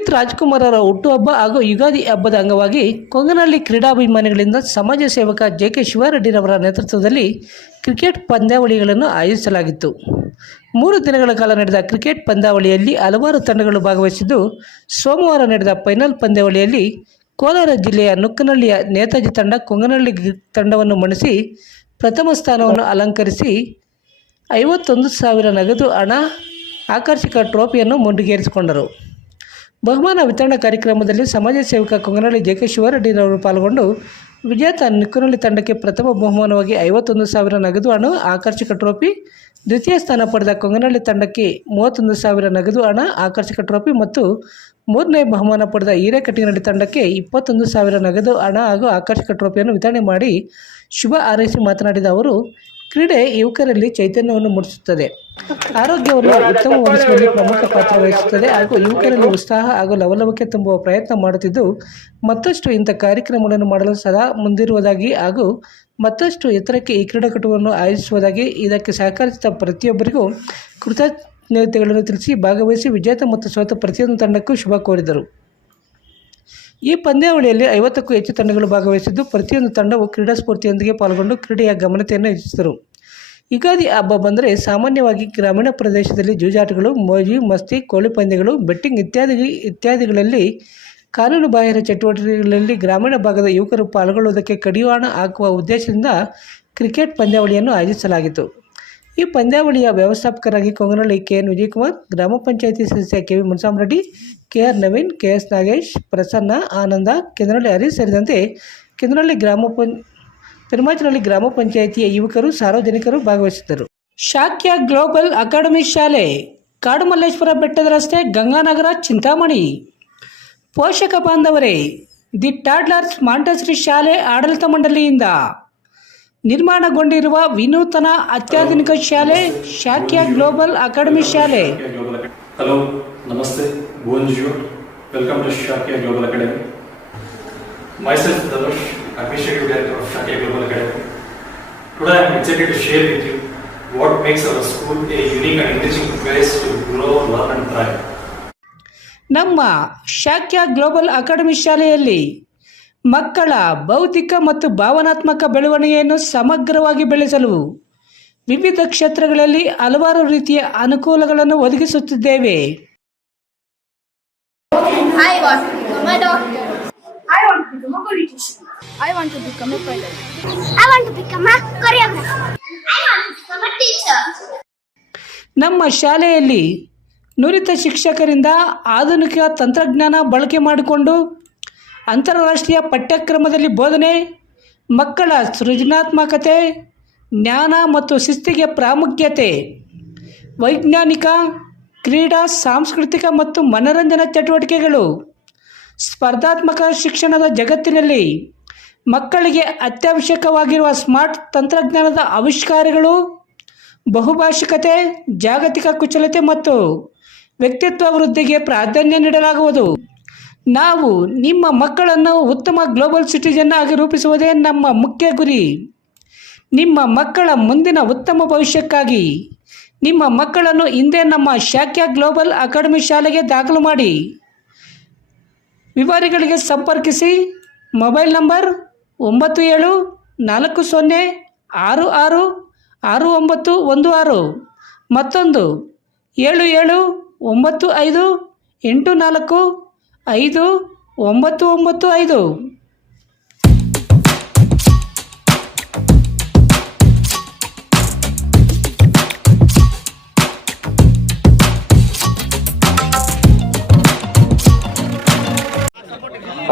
ಪುನೀತ್ ರಾಜ್ಕುಮಾರರ ಹುಟ್ಟುಹಬ್ಬ ಹಾಗೂ ಯುಗಾದಿ ಹಬ್ಬದ ಅಂಗವಾಗಿ ಕೊಂಗನಹಳ್ಳಿ ಕ್ರೀಡಾಭಿಮಾನಿಗಳಿಂದ ಸಮಾಜ ಸೇವಕ ಜೆ ಕೆ ಶಿವಾರೆಡ್ಡಿರವರ ನೇತೃತ್ವದಲ್ಲಿ ಕ್ರಿಕೆಟ್ ಪಂದ್ಯಾವಳಿಗಳನ್ನು ಆಯೋಜಿಸಲಾಗಿತ್ತು. ಮೂರು ದಿನಗಳ ಕಾಲ ನಡೆದ ಕ್ರಿಕೆಟ್ ಪಂದ್ಯಾವಳಿಯಲ್ಲಿ ಹಲವಾರು ತಂಡಗಳು ಭಾಗವಹಿಸಿದ್ದು, ಸೋಮವಾರ ನಡೆದ ಫೈನಲ್ ಪಂದ್ಯಾವಳಿಯಲ್ಲಿ ಕೋಲಾರ ಜಿಲ್ಲೆಯ ನುಕ್ಕನಹಳ್ಳಿಯ ನೇತಾಜಿ ತಂಡ ಕೊಂಗನಹಳ್ಳಿ ತಂಡವನ್ನು ಮಣಿಸಿ ಪ್ರಥಮ ಸ್ಥಾನವನ್ನು ಅಲಂಕರಿಸಿ ಐವತ್ತೊಂದು ಸಾವಿರ ನಗದು ಹಣ ಆಕರ್ಷಕ ಟ್ರೋಫಿಯನ್ನು ಮುಂಡಿಗೇರಿಸಿಕೊಂಡರು ಬಹುಮಾನ ವಿತರಣಾ ಕಾರ್ಯಕ್ರಮದಲ್ಲಿ ಸಮಾಜ ಸೇವಕ ಕೊಂಗನಹಳ್ಳಿ ಶಿವರೆಡ್ಡಿರವರು ಪಾಲ್ಗೊಂಡು ವಿಜೇತ ನಿಕ್ಕನಹಳ್ಳಿ ತಂಡಕ್ಕೆ ಪ್ರಥಮ ಬಹುಮಾನವಾಗಿ ಐವತ್ತೊಂದು ಸಾವಿರ ನಗದು ಹಣ, ಆಕರ್ಷಕ ಟ್ರೋಫಿ, ದ್ವಿತೀಯ ಸ್ಥಾನ ಪಡೆದ ಕೊಂಗನಹಳ್ಳಿ ತಂಡಕ್ಕೆ ಮೂವತ್ತೊಂದು ಸಾವಿರ ನಗದು ಹಣ, ಆಕರ್ಷಕ ಟ್ರೋಫಿ ಮತ್ತು ಮೂರನೇ ಬಹುಮಾನ ಪಡೆದ ಹಿರೇಕಟ್ಟಿನಹಳ್ಳಿ ತಂಡಕ್ಕೆ ಇಪ್ಪತ್ತೊಂದು ಸಾವಿರ ನಗದು ಹಣ ಹಾಗೂ ಆಕರ್ಷಕ ಟ್ರೋಫಿಯನ್ನು ವಿತರಣೆ ಮಾಡಿ ಶುಭ ಹಾರೈಸಿ ಮಾತನಾಡಿದ ಅವರು ಕ್ರೀಡೆ ಯುವಕರಲ್ಲಿ ಚೈತನ್ಯವನ್ನು ಮೂಡಿಸುತ್ತದೆ. ಆರೋಗ್ಯವನ್ನು ಉತ್ತಮಗೊಳಿಸುವಲ್ಲಿ ಪ್ರಮುಖ ಪಾತ್ರ ವಹಿಸುತ್ತದೆ. ಹಾಗೂ ಯುವಕರಲ್ಲಿ ಉತ್ಸಾಹ ಹಾಗೂ ಲವಲವಿಕೆ ತುಂಬುವ ಪ್ರಯತ್ನ ಮಾಡುತ್ತಿದ್ದು ಮತ್ತಷ್ಟು ಇಂಥ ಕಾರ್ಯಕ್ರಮಗಳನ್ನು ಮಾಡಲು ಸದಾ ಮುಂದಿರುವುದಾಗಿ ಹಾಗೂ ಮತ್ತಷ್ಟು ಎತ್ತರಕ್ಕೆ ಈ ಕ್ರೀಡಾಕೂಟವನ್ನು ಆಯೋಜಿಸುವುದಾಗಿ ಇದಕ್ಕೆ ಸಹಕರಿಸಿದ ಪ್ರತಿಯೊಬ್ಬರಿಗೂ ಕೃತಜ್ಞತೆಗಳನ್ನು ತಿಳಿಸಿ ಭಾಗವಹಿಸಿ ವಿಜೇತ ಮತ್ತು ಸೋತ ಪ್ರತಿಯೊಂದು ತಂಡಕ್ಕೂ ಶುಭ ಕೋರಿದರು. ಈ ಪಂದ್ಯಾವಳಿಯಲ್ಲಿ ಐವತ್ತಕ್ಕೂ ಹೆಚ್ಚು ತಂಡಗಳು ಭಾಗವಹಿಸಿದ್ದು, ಪ್ರತಿಯೊಂದು ತಂಡವು ಕ್ರೀಡಾ ಸ್ಫೂರ್ತಿಯೊಂದಿಗೆ ಪಾಲ್ಗೊಂಡು ಕ್ರೀಡೆಯ ಗಮನತೆಯನ್ನು ಹೆಚ್ಚಿಸಿದರು. ಯುಗಾದಿ ಹಬ್ಬ ಬಂದರೆ ಸಾಮಾನ್ಯವಾಗಿ ಗ್ರಾಮೀಣ ಪ್ರದೇಶದಲ್ಲಿ ಜೂಜಾಟಗಳು, ಮೋಜು, ಮಸ್ತಿ, ಕೋಳಿ ಪಂದ್ಯಗಳು, ಬೆಟ್ಟಿಂಗ್ ಇತ್ಯಾದಿ ಇತ್ಯಾದಿಗಳಲ್ಲಿ ಕಾನೂನುಬಾಹಿರ ಚಟುವಟಿಕೆಗಳಲ್ಲಿ ಗ್ರಾಮೀಣ ಭಾಗದ ಯುವಕರು ಪಾಲ್ಗೊಳ್ಳುವುದಕ್ಕೆ ಕಡಿವಾಣ ಹಾಕುವ ಉದ್ದೇಶದಿಂದ ಕ್ರಿಕೆಟ್ ಪಂದ್ಯಾವಳಿಯನ್ನು ಆಯೋಜಿಸಲಾಗಿತ್ತು. ಈ ಪಂದ್ಯಾವಳಿಯ ವ್ಯವಸ್ಥಾಪಕರಾಗಿ ಕೊಂಗನಹಳ್ಳಿ ಕೆ ಎನ್ ವಿಜಯಕುಮಾರ್, ಗ್ರಾಮ ಪಂಚಾಯಿತಿ ಸದಸ್ಯ K V Munsamareddy, K R Naveen, K S Nagesh, Prasanna, Ananda Kendrahalli Harish ಸೇರಿದಂತೆ ಕೆಂದ್ರಹಳ್ಳಿ ಗ್ರಾಮ ಪಂ, ಪೆರುಮಾಚನಹಳ್ಳಿ ಗ್ರಾಮ ಪಂಚಾಯಿತಿಯ ಯುವಕರು, ಸಾರ್ವಜನಿಕರು ಭಾಗವಹಿಸಿದ್ದರು. ಶಾಕ್ಯ ಗ್ಲೋಬಲ್ ಅಕಾಡೆಮಿ ಶಾಲೆ, ಕಾಡುಮಲ್ಲೇಶ್ವರ ಬೆಟ್ಟದ ರಸ್ತೆ, ಗಂಗಾನಗರ, ಚಿಂತಾಮಣಿ. ಪೋಷಕ ಬಾಂಧವರೇ, ದಿ ಟಾಡ್ಲರ್ಸ್ ಮಾಂಟಸರಿ ಶಾಲೆ ಆಡಳಿತ ಮಂಡಳಿಯಿಂದ ನಿರ್ಮಾಣಗೊಂಡಿರುವ ವಿನೂತನ ಅತ್ಯಾಧುನಿಕ ಶಾಲೆ ಶಾಖ್ಯಾ ಗ್ಲೋಬಲ್ ಅಕಾಡೆಮಿ ಶಾಲೆ. ಹಲೋ ನಮಸ್ತೆ welcome to global academy. Myself director of global academy. To share with you what makes school a to grow learn and try ನಮ್ಮ ಶಾಖ್ಯಾ ಗ್ಲೋಬಲ್ ಅಕಾಡೆಮಿ ಶಾಲೆಯಲ್ಲಿ ಮಕ್ಕಳ ಭೌತಿಕ ಮತ್ತು ಭಾವನಾತ್ಮಕ ಬೆಳವಣಿಗೆಯನ್ನು ಸಮಗ್ರವಾಗಿ ಬೆಳೆಸಲು ವಿವಿಧ ಕ್ಷೇತ್ರಗಳಲ್ಲಿ ಹಲವಾರು ರೀತಿಯ ಅನುಕೂಲಗಳನ್ನು ಒದಗಿಸುತ್ತಿದ್ದೇವೆ. ನಮ್ಮ ಶಾಲೆಯಲ್ಲಿ ನುರಿತ ಶಿಕ್ಷಕರಿಂದ ಆಧುನಿಕ ತಂತ್ರಜ್ಞಾನ ಬಳಕೆ ಮಾಡಿಕೊಂಡು ಅಂತಾರಾಷ್ಟ್ರೀಯ ಪಠ್ಯಕ್ರಮದಲ್ಲಿ ಬೋಧನೆ, ಮಕ್ಕಳ ಸೃಜನಾತ್ಮಕತೆ, ಜ್ಞಾನ ಮತ್ತು ಶಿಸ್ತಿಗೆ ಪ್ರಾಮುಖ್ಯತೆ, ವೈಜ್ಞಾನಿಕ, ಕ್ರೀಡಾ, ಸಾಂಸ್ಕೃತಿಕ ಮತ್ತು ಮನರಂಜನಾ ಚಟುವಟಿಕೆಗಳು, ಸ್ಪರ್ಧಾತ್ಮಕ ಶಿಕ್ಷಣದ ಜಗತ್ತಿನಲ್ಲಿ ಮಕ್ಕಳಿಗೆ ಅತ್ಯವಶ್ಯಕವಾಗಿರುವ ಸ್ಮಾರ್ಟ್ ತಂತ್ರಜ್ಞಾನದ ಆವಿಷ್ಕಾರಗಳು ಬಹುಭಾಷಿಕತೆ ಜಾಗತಿಕ ಕುಶಲತೆ ಮತ್ತು ವ್ಯಕ್ತಿತ್ವ ವೃದ್ಧಿಗೆ ಪ್ರಾಧಾನ್ಯ ನೀಡಲಾಗುವುದು. ನಾವು ನಿಮ್ಮ ಮಕ್ಕಳನ್ನು ಉತ್ತಮ ಗ್ಲೋಬಲ್ ಸಿಟಿಜನ್ ಆಗಿ ರೂಪಿಸುವುದೇ ನಮ್ಮ ಮುಖ್ಯ ಗುರಿ. ನಿಮ್ಮ ಮಕ್ಕಳ ಮುಂದಿನ ಉತ್ತಮ ಭವಿಷ್ಯಕ್ಕಾಗಿ ನಿಮ್ಮ ಮಕ್ಕಳನ್ನು ಹಿಂದೆ ನಮ್ಮ ಶಾಖ್ಯ ಗ್ಲೋಬಲ್ ಅಕಾಡೆಮಿ ಶಾಲೆಗೆ ದಾಖಲು ಮಾಡಿ. ವಿವರಗಳಿಗೆ ಸಂಪರ್ಕಿಸಿ ಮೊಬೈಲ್ ನಂಬರ್ ಒಂಬತ್ತು ಏಳು ನಾಲ್ಕು ಸೊನ್ನೆ ಆರು ಆರು ಆರು ಒಂಬತ್ತು ಒಂದು ಆರು ಮತ್ತೊಂದು ಏಳು ಏಳು ಒಂಬತ್ತು ಐದು ಎಂಟು ನಾಲ್ಕು ಐದು, ಒಂಬತ್ತು ಒಂಬತ್ತು, ಐದು.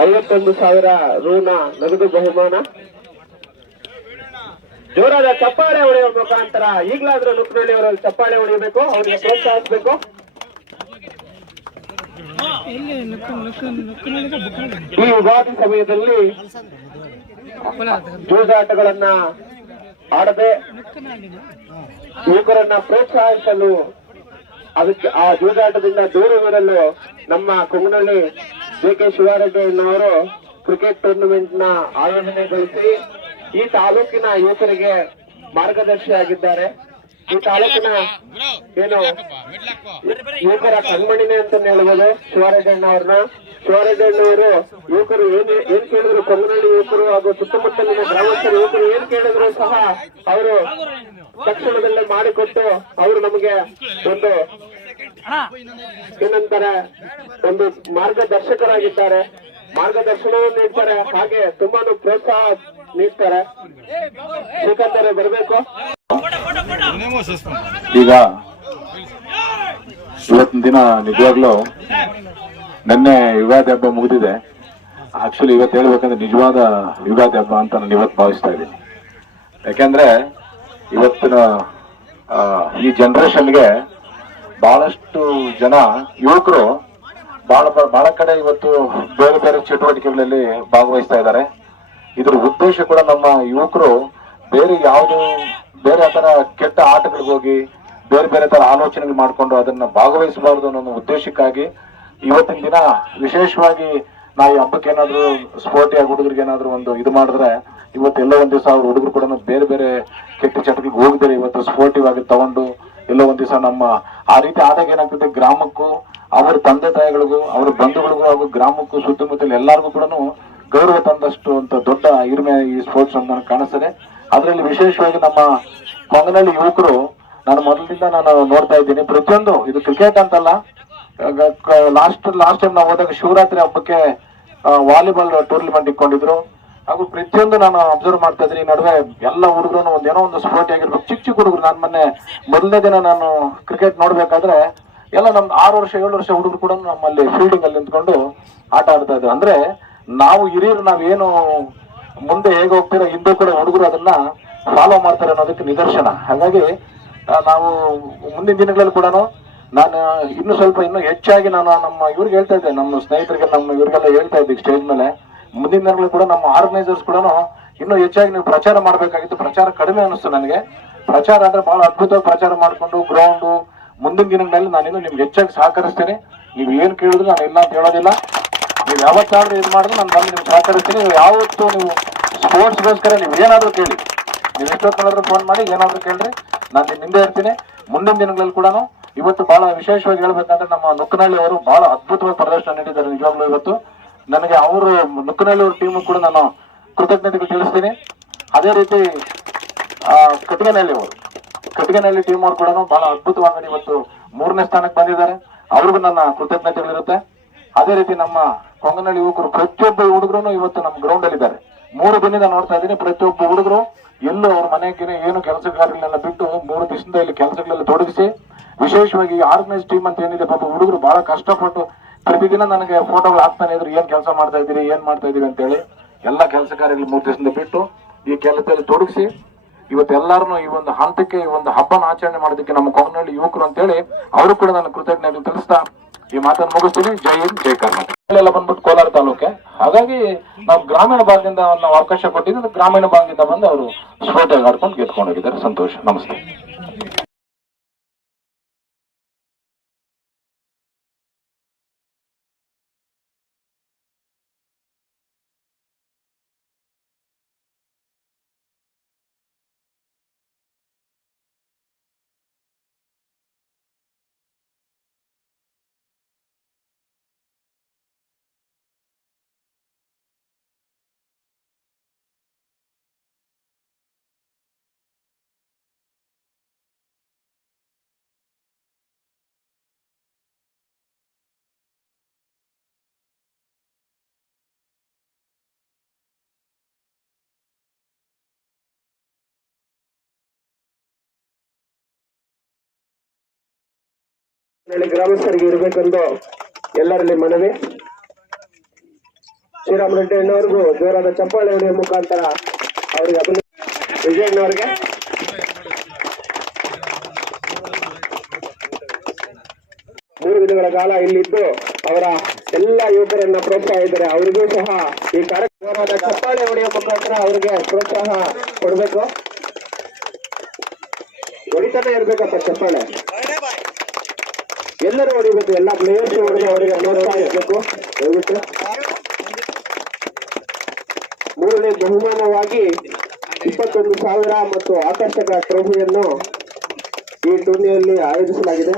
ಐವತ್ತೊಂದು ಸಾವಿರ ರೂನ ನಗದು ಬಹುಮಾನ. ಜೋರಾದ ಚಪ್ಪಾಳೆ ಹೊಡೆಯುವ ಮುಖಾಂತರ ಈಗಲಾದ್ರೂ ನುಕ್ನಳ್ಳಿಯವರಲ್ಲಿ ಚಪ್ಪಾಳೆ ಹೊಡೆಯಬೇಕು, ಅವರಿಗೆ ಪ್ರೋತ್ಸಾಹಿಸಬೇಕು. ಈ ಯುಗಾದಿ ಸಮಯದಲ್ಲಿ ಜೂಜಾಟಗಳನ್ನ ಆಡದೆ ಯುವಕರನ್ನ ಪ್ರೋತ್ಸಾಹಿಸಲು ಅದಕ್ಕೆ ಆ ಜೂಜಾಟದಿಂದ ದೂರವಿರಲು ನಮ್ಮ ಕೊಂಗನಹಳ್ಳಿ ಜೆ ಕೆ ಶಿವಾರೆಡ್ಡಿಯವರು ಕ್ರಿಕೆಟ್ ಟೂರ್ನಮೆಂಟ್ನ ಆಯೋಜನೆಗೊಳಿಸಿ ಈ ತಾಲೂಕಿನ ಯುವಕರಿಗೆ ಮಾರ್ಗದರ್ಶಿಯಾಗಿದ್ದಾರೆ. ಈ ತಾಲೂಕಿನ ಏನು ಯುವಕರ ಕಣ್ಮಣಿನೇ ಅಂತ ಹೇಳ್ಬೋದು ಶಿವರೆಡ್ಡಣ್ಣ ಅವ್ರನ್ನ. ಶಿವರೆಡ್ಡಣ್ಣ ಅವರು ಯುವಕರು ಏನ್ ಏನ್ ಕೇಳಿದ್ರು? ಕೊಂಗನಹಳ್ಳಿ ಯುವಕರು ಹಾಗೂ ಸುತ್ತಮುತ್ತಲಿನ ಗ್ರಾಮಸ್ಥರ ಯುವಕರು ಏನ್ ಕೇಳಿದ್ರು ಸಹ ಅವರು ತಕ್ಷಣದಲ್ಲೇ ಮಾಡಿಕೊಟ್ಟು ಅವರು ನಮಗೆ ಒಂದು ಏನಂತಾರೆ, ಒಂದು ಮಾರ್ಗದರ್ಶಕರಾಗಿದ್ದಾರೆ. ಮಾರ್ಗದರ್ಶನವನ್ನು ನೀಡ್ತಾರೆ. ಹಾಗೆ ತುಂಬಾನು ಪ್ರೋತ್ಸಾಹ ನೀಡ್ತಾರೆ. ಶ್ರೀಕಾಂತ್ ಬರಬೇಕು. ಈಗ ಇವತ್ತಿನ ದಿನ ನಿಜವಾಗ್ಲೂ ನಿನ್ನೆ ಯುಗಾದಿ ಹಬ್ಬ ಮುಗಿದಿದೆ. ಆಕ್ಚುಲಿ ಇವತ್ತು ಹೇಳ್ಬೇಕಂದ್ರೆ ನಿಜವಾದ ಯುಗಾದಿ ಹಬ್ಬ ಅಂತ ನಾನು ಇವತ್ತು ಭಾವಿಸ್ತಾ ಇದ್ದೀನಿ. ಯಾಕೆಂದ್ರೆ ಇವತ್ತಿನ ಈ ಜನರೇಷನ್ಗೆ ಬಹಳಷ್ಟು ಜನ ಯುವಕರು ಬಹಳ ಬಹಳ ಕಡೆ ಇವತ್ತು ಬೇರೆ ಬೇರೆ ಚಟುವಟಿಕೆಗಳಲ್ಲಿ ಭಾಗವಹಿಸ್ತಾ ಇದ್ದಾರೆ. ಇದ್ರ ಉದ್ದೇಶ ಕೂಡ ನಮ್ಮ ಯುವಕರು ಬೇರೆ ಯಾವುದು ಬೇರೆ ತರ ಕೆಟ್ಟ ಆಟಗಳಿಗೆ ಹೋಗಿ ಬೇರೆ ಬೇರೆ ತರ ಆಲೋಚನೆಗಳು ಮಾಡ್ಕೊಂಡು ಅದನ್ನ ಭಾಗವಹಿಸಬಾರದು ಅನ್ನೋ ಉದ್ದೇಶಕ್ಕಾಗಿ ಇವತ್ತಿನ ದಿನ ವಿಶೇಷವಾಗಿ ನಾ ಈ ಹಬ್ಬಕ್ಕೆ ಏನಾದ್ರು ಸ್ಪೋರ್ಟಿ ಆಗಿ ಹುಡುಗರಿಗೆ ಏನಾದ್ರು ಒಂದು ಇದು ಮಾಡಿದ್ರೆ ಇವತ್ತು ಎಲ್ಲ ಒಂದ್ ದಿವಸ ಅವ್ರ ಹುಡುಗರು ಕೂಡ ಬೇರೆ ಬೇರೆ ಕೆಟ್ಟ ಚಟಗಳಿಗೆ ಹೋಗಿದ್ದಾರೆ ಇವತ್ತು ಸ್ಪೋರ್ಟಿವ್ ಆಗಿ ತಗೊಂಡು ಎಲ್ಲ ಒಂದ್ ದಿವಸ ನಮ್ಮ ಆ ರೀತಿ ಆದಾಗ ಏನಾಗ್ತದೆ ಗ್ರಾಮಕ್ಕೂ ಅವರ ತಂದೆ ತಾಯಿಗಳಿಗೂ ಅವರ ಬಂಧುಗಳಿಗೂ ಹಾಗೂ ಗ್ರಾಮಕ್ಕೂ ಸುತ್ತಮುತ್ತಲ ಎಲ್ಲರಿಗೂ ಕೂಡ ಗೌರವ ತಂದಷ್ಟು ಅಂತ ದೊಡ್ಡ ಹಿರಿಮೆ ಈ ಸ್ಪೋರ್ಟ್ಸ್ ನನಗೆ ಕಾಣಿಸ್ತದೆ. ಅದರಲ್ಲಿ ವಿಶೇಷವಾಗಿ ನಮ್ಮ ಕೊಂಗನಹಳ್ಳಿ ಯುವಕರು ನಾನು ಮೊದಲಿಂದ ನಾನು ನೋಡ್ತಾ ಇದ್ದೀನಿ. ಪ್ರತಿಯೊಂದು, ಇದು ಕ್ರಿಕೆಟ್ ಅಂತಲ್ಲ ಲಾಸ್ಟ್ ಲಾಸ್ಟ್ ಟೈಮ್ ನಾವು ಹೋದಾಗ ಶಿವರಾತ್ರಿ ಹಬ್ಬಕ್ಕೆ ವಾಲಿಬಾಲ್ ಟೂರ್ನಿಮೆಂಟ್ ಇಟ್ಕೊಂಡಿದ್ರು. ಹಾಗೂ ಪ್ರತಿಯೊಂದು ನಾನು ಅಬ್ಸರ್ವ್ ಮಾಡ್ತಾ ಇದ್ದೀನಿ. ಈ ನಡುವೆ ಎಲ್ಲ ಹುಡುಗರು ಒಂದೇನೋ ಒಂದು ಸ್ಪೋರ್ಟ್ ಆಗಿರ್ಬೇಕು. ಚಿಕ್ಕ ಚಿಕ್ಕ ಹುಡುಗರು. ನಾನು ಮೊನ್ನೆ ಮೊದಲನೇ ದಿನ ನಾನು ಕ್ರಿಕೆಟ್ ನೋಡ್ಬೇಕಾದ್ರೆ, ಎಲ್ಲ ನಮ್ದು ಆರು ವರ್ಷ, ಏಳು ವರ್ಷ ಹುಡುಗರು ಕೂಡ ನಮ್ಮಲ್ಲಿ ಫೀಲ್ಡಿಂಗ್ ಅಲ್ಲಿ ನಿಂತ್ಕೊಂಡು ಆಟ ಆಡ್ತಾ ಇದ್ದಾರೆ ಅಂದ್ರೆ ನಾವು ಹಿರಿಯರು ನಾವೇನು ಮುಂದೆ ಹೇಗೆ ಹೋಗ್ತೀರಾ ಹಿಂದೂ ಕೂಡ ಹುಡುಗರು ಅದನ್ನ ಫಾಲೋ ಮಾಡ್ತಾರೆ ಅನ್ನೋದಕ್ಕೆ ನಿದರ್ಶನ. ಹಾಗಾಗಿ ನಾವು ಮುಂದಿನ ದಿನಗಳಲ್ಲಿ ಕೂಡ ನಾನು ಇನ್ನು ಸ್ವಲ್ಪ ಇನ್ನು ಹೆಚ್ಚಾಗಿ ನಾನು ನಮ್ಮ ಇವ್ರಿಗೆ ಹೇಳ್ತಾ ಇದ್ದೆ, ನಮ್ಮ ಸ್ನೇಹಿತರಿಗೆ, ನಮ್ಮ ಇವ್ರಿಗೆಲ್ಲ ಹೇಳ್ತಾ ಇದ್ದೆ ಸ್ಟೇಜ್ ಮೇಲೆ. ಮುಂದಿನ ದಿನಗಳು ಕೂಡ ನಮ್ಮ ಆರ್ಗನೈಸರ್ಸ್ ಕೂಡ ಇನ್ನೂ ಹೆಚ್ಚಾಗಿ ನೀವು ಪ್ರಚಾರ ಮಾಡಬೇಕಾಗಿತ್ತು. ಪ್ರಚಾರ ಕಡಿಮೆ ಅನಿಸ್ತು ನನಗೆ. ಪ್ರಚಾರ ಅಂದ್ರೆ ಬಹಳ ಅದ್ಭುತವಾಗಿ ಪ್ರಚಾರ ಮಾಡಿಕೊಂಡು ಗ್ರೌಂಡು ಮುಂದಿನ ದಿನಗಳಲ್ಲಿ ನಾನಿನ್ನು ನಿಮ್ಗೆ ಹೆಚ್ಚಾಗಿ ಸಹಕರಿಸ್ತೇನೆ. ನೀವು ಏನ್ ಕೇಳಿದ್ರು ನಾನು ಇಲ್ಲ ಅಂತ ಹೇಳೋದಿಲ್ಲ. ನೀವು ಯಾವತ್ತಾದ್ರೂ ಇದು ಮಾಡಿದ್ರೆ ನಾನು ಬಂದು ನಿಮ್ಗೆ ಸಹಕರಿಸ್ತೀನಿ. ಯಾವತ್ತು ನೀವು ಸ್ಪೋರ್ಟ್ಸ್ಗೋಸ್ಕರ ನೀವು ಏನಾದರೂ ಕೇಳಿ. ನೀವು ಎಷ್ಟೊತ್ತಾದ್ರೂ ಫೋನ್ ಮಾಡಿ ಏನಾದರೂ ಕೇಳ್ರಿ. ನಾನು ನಿಮ್ಮ ಹಿಂದೆ ಇರ್ತೀನಿ. ಮುಂದಿನ ದಿನಗಳಲ್ಲಿ ಕೂಡ ಇವತ್ತು ಬಹಳ ವಿಶೇಷವಾಗಿ ಹೇಳ್ಬೇಕಂದ್ರೆ ನಮ್ಮ ನುಕ್ಕನಹಳ್ಳಿ ಅವರು ಬಹಳ ಅದ್ಭುತವಾಗಿ ಪ್ರದರ್ಶನ ನೀಡಿದ್ದಾರೆ ನಿಜವಾಗ್ಲೂ ಇವತ್ತು. ನನಗೆ ಅವರು ನುಕ್ಕನಹಳ್ಳಿ ಅವ್ರ ಟೀಮ್ ಕೂಡ ನಾನು ಕೃತಜ್ಞತೆಗಳು ತಿಳಿಸ್ತೀನಿ. ಅದೇ ರೀತಿ ಕಟ್ಟಿಗೆನಹಳ್ಳಿ ಅವರು. ಕಟ್ಟಿಗೆನಹಳ್ಳಿ ಟೀಮ್ ಅವರು ಕೂಡ ಬಹಳ ಅದ್ಭುತವಾಗಿ ಇವತ್ತು ಮೂರನೇ ಸ್ಥಾನಕ್ಕೆ ಬಂದಿದ್ದಾರೆ. ಅವ್ರಿಗೂ ನನ್ನ ಕೃತಜ್ಞತೆಗಳಿರುತ್ತೆ. ಅದೇ ರೀತಿ ನಮ್ಮ ಕೊಂಗನಹಳ್ಳಿ ಯುವಕರು ಪ್ರತಿಯೊಬ್ಬ ಹುಡುಗರು ಇವತ್ತು ನಮ್ಮ ಗ್ರೌಂಡ್ ಅಲ್ಲಿ ಮೂರು ದಿನದಿಂದ ನೋಡ್ತಾ ಇದ್ದೀನಿ. ಪ್ರತಿಯೊಬ್ಬ ಹುಡುಗರು ಎಲ್ಲೂ ಅವ್ರ ಮನೆಗೆ ಏನು ಕೆಲಸ ಕಾರ್ಯಗಳೆಲ್ಲ ಬಿಟ್ಟು ಮೂರು ದಿವಸದಿಂದ ಇಲ್ಲಿ ಕೆಲಸಗಳೆಲ್ಲ ತೊಡಗಿಸಿ, ವಿಶೇಷವಾಗಿ ಆರ್ಗನೈಸ್ ಟೀಮ್ ಅಂತ ಏನಿದೆ ಪಾಪ ಹುಡುಗರು ಬಹಳ ಕಷ್ಟಪಟ್ಟು ಪ್ರತಿದಿನ ನನಗೆ ಫೋಟೋಗಳು ಹಾಕ್ತಾನೆ ಇದ್ರು, ಏನ್ ಕೆಲಸ ಮಾಡ್ತಾ ಇದ್ದೀರಿ, ಏನ್ ಮಾಡ್ತಾ ಇದೀವಿ ಅಂತ ಹೇಳಿ ಎಲ್ಲ ಕೆಲಸ ಕಾರ್ಯಗಳು ಮೂರು ದಿವಸದಿಂದ ಬಿಟ್ಟು ಈ ಕೆಲಸದಲ್ಲಿ ತೊಡಗಿಸಿ, ಇವತ್ತು ಎಲ್ಲಾರನು ಈ ಒಂದು ಹಂತಕ್ಕೆ, ಈ ಒಂದು ಹಬ್ಬನ ಆಚರಣೆ ಮಾಡೋದಕ್ಕೆ ನಮ್ಮ ಕೊಂಗನಹಳ್ಳಿ ಯುವಕರು ಅಂತೇಳಿ, ಅವರು ಕೂಡ ನಾನು ಕೃತಜ್ಞತೆ ತಿಳಿಸ್ತಾ ಈ ಮಾತನ್ನು ಮುಗಿಸ್ತೀನಿ. ಜೈ ಹಿಂದ್, ಜೈ ಕರ್ನಾಟಕ. ಎಲ್ಲ ಬಂದ್ಬಿಟ್ಟು ಕೋಲಾರ ತಾಲೂಕೆ. ಹಾಗಾಗಿ ನಾವು ಗ್ರಾಮೀಣ ಭಾಗದಿಂದ ನಾವು ಅವಕಾಶ ಕೊಟ್ಟಿದ್ದು ಗ್ರಾಮೀಣ ಭಾಗದಿಂದ ಬಂದು ಅವರು ಸ್ಫೋಟ ಆಡ್ಕೊಂಡು ಗೆದ್ಕೊಂಡು ಹೋಗಿದ್ದಾರೆ. ಸಂತೋಷ. ನಮಸ್ತೆ. ಗ್ರಾಮಸ್ಥರಿಗೆ ಇರಬೇಕೆಂದು ಎಲ್ಲರಲ್ಲಿ ಮನವಿ. ಶ್ರೀರಾಮ್ ರೆಡ್ಡಿ ಜೋರಾದ ಚಪ್ಪಾಳೆ ಹೊಡೆಯುವ ಮುಖಾಂತರ ಅವರಿಗೆ ಅಭಿನಂದನೆ. ವಿಜಯಣ್ಣವ್ರಿಗೆ ಮೂರು ದಿನಗಳ ಕಾಲ ಇಲ್ಲಿದ್ದು ಅವರ ಎಲ್ಲ ಯುವಕರನ್ನ ಪ್ರೋತ್ಸಾಹ ಇದ್ದಾರೆ ಅವರಿಗೂ ಸಹ ಈ ಕಾರ್ಯಕ್ರಮದ ಚಪ್ಪಾಳೆ ಹೊಡೆಯುವ ಮುಖಾಂತರ ಅವರಿಗೆ ಪ್ರೋತ್ಸಾಹ ಕೊಡಬೇಕು. ಹೊಡಿತಾನೆ ಇರ್ಬೇಕಪ್ಪ ಚಪ್ಪಾಳೆ. ಎಲ್ಲರೂ ಹೊಡಿಬೇಕು ಎಲ್ಲ ಪ್ಲೇಯರ್ಸ್ ಅವರಿಗೆ ಇರಬೇಕು ದಯವಿಟ್ಟು ಮೂರನೇ ಬಹುಮಾನವಾಗಿ ಇಪ್ಪತ್ತೊಂದು ಸಾವಿರ ಮತ್ತು ಆಕರ್ಷಕ ಟ್ರೋಫಿಯನ್ನು ಈ ಟೂರ್ನಿಯಲ್ಲಿ ಆಯೋಜಿಸಲಾಗಿದೆ.